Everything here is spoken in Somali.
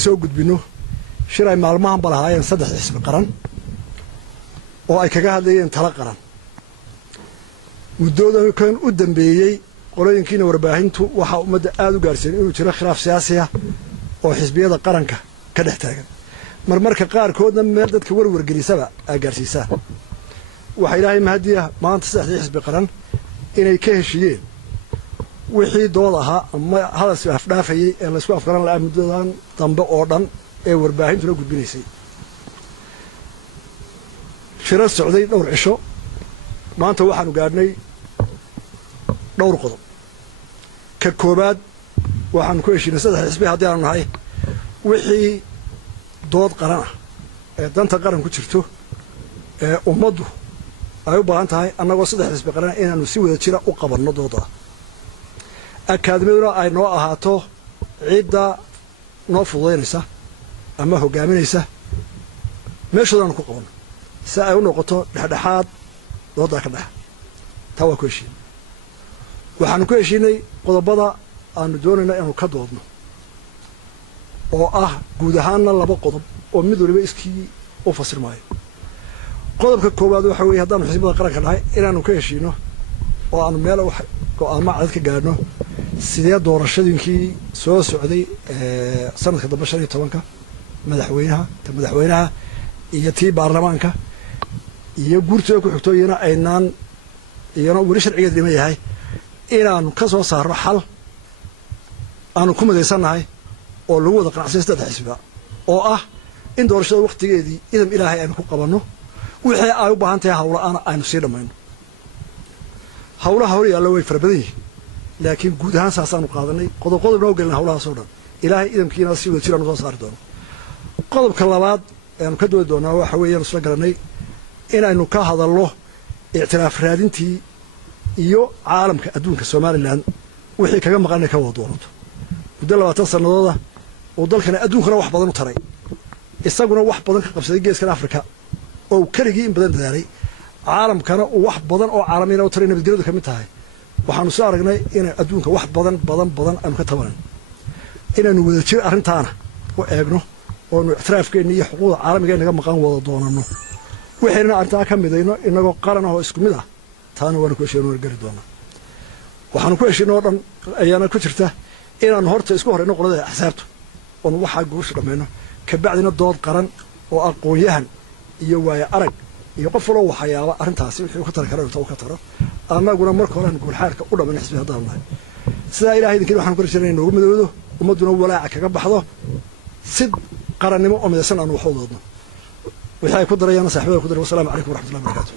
soo gudbino shiray maalmahan balahaayeen saddex xisbi qaran oo ay kaga hadlayeen tala qaran muddoodan kan u dambeeyay qolooyinkiina warbaahintu waxa ummadda aad u gaarsiin inuu jiro khilaaf siyaasi ah oo xisbiyada qaranka ka dhex taagan marmarka qaarkoodna meel dadka warwargelisaba ay gaarsiisaan waxa ilaahay mahadiya maanta saddexdii xisbi qaran inay ka heshiyeen wixii dood ahaa ama hadalsi afdhaafayay ee la isku afgaran lahaa muddadan dambe oo dhan ee warbaahintuna gudbinaysay shirar socday dhowr cisho maanta waxaanu gaadhnay dhowr qodob ka koobaad waxaanu ku heshiinay saddex xisbi haddii aanu nahay wixii dood qaran ah ee danta qaran ku jirto ee ummaddu ay u baahan tahay annagoo saddex xisbi qaran inaanu si wada jira u qabanno dooda akaadimiyaduna ay noo ahaato cidda noo fududaynaysa ama hogaaminaysa meeshoodaanu ku qabanno si ay u noqoto dhexdhexaad dooddaa ka dhex taa waa ku heshiinay waxaanu ku heshiinay qodobada aanu doonayna inaanu ka doodno oo ah guud ahaanna laba qodob oo mid waliba iskii u fasirmaayo qodobka koowaad waxa weeye haddaanu xisbiyada qaranka nahay inaanu ka heshiino oo aanu meel go'aamo cadad ka gaadhno sidee doorashadiinkii soo socday sanadka dambe 15 madaxweynaha iyo tii baarlamaanka iyo guurtooda ku xigtoo iyana weli sharcigeed dhima yahay inaanu ka soo saarno xal aanu ku midaysannahay oo lagu wada qanacsan saddex xisbiba oo ah in doorashada waqtigeedii idam ilaahay aynu ku qabanno wixii ay u baahan tahay hawla'aana aynu sii dhammayno hawlaha hor yaalla way fara badan yihiin laakiin guud ahaan saasaanu qaadanay qodob noo gelin hawlahaasoo dhan ilaahay idamkiina si wada jiraanu soo saari doono qodobka labaad ayaanu ka doodi doonaa waxa weeyaanu isla garanay inaynu ka hadalno ictiraaf raadintii iyo caalamka adduunka somalilan wixii kaga maqan inay ka wada doonato muddo 20 sannadooda oo dalkana adduunkana wax badan u taray isaguna wax badan ka qabsaday geeskan afrika oo keligii in badan dadaalay caalamkana uu wax badan oo caalamiina u taray nabadgelyadu ka mid tahay waxaanu soo aragnay inay adduunka wax badan aanu ka tabanan inaanu wada jir arrintaana u eegno oonu ictiraafkeenni iyo xuquuqda caalamiga inaga maqan wada doonanno waxayna arrintaa ka midayno inagoo qaran ah oo isku mid ah taana waanu ku heshiino wargeli doonaa waxaanu ku heshiino oo dhan ayaana ku jirta inaanu horta isku horeyno qolada axsaabtu oonu waxaa guusha dhammayno kabacdina dood qaran oo aqoon-yahan iyo waayo arag iyo qof waloo waxyaaba arrintaasi wixii ka tari kara inta uu ka taro annaguna marka hore aan goolxaarka u dhammayn xisbi haddaan nahay sidaa ilaahay idinkiin waxaan ku rajaynaynaa inoogu midowdo ummadduna walaaca kaga baxdo si qarannimo oo midaysan aanu wax u doodno wixii ay ku darayaan saaxiibada ku daray wasalaamu calaykum waraxmatullahi wabarakaatu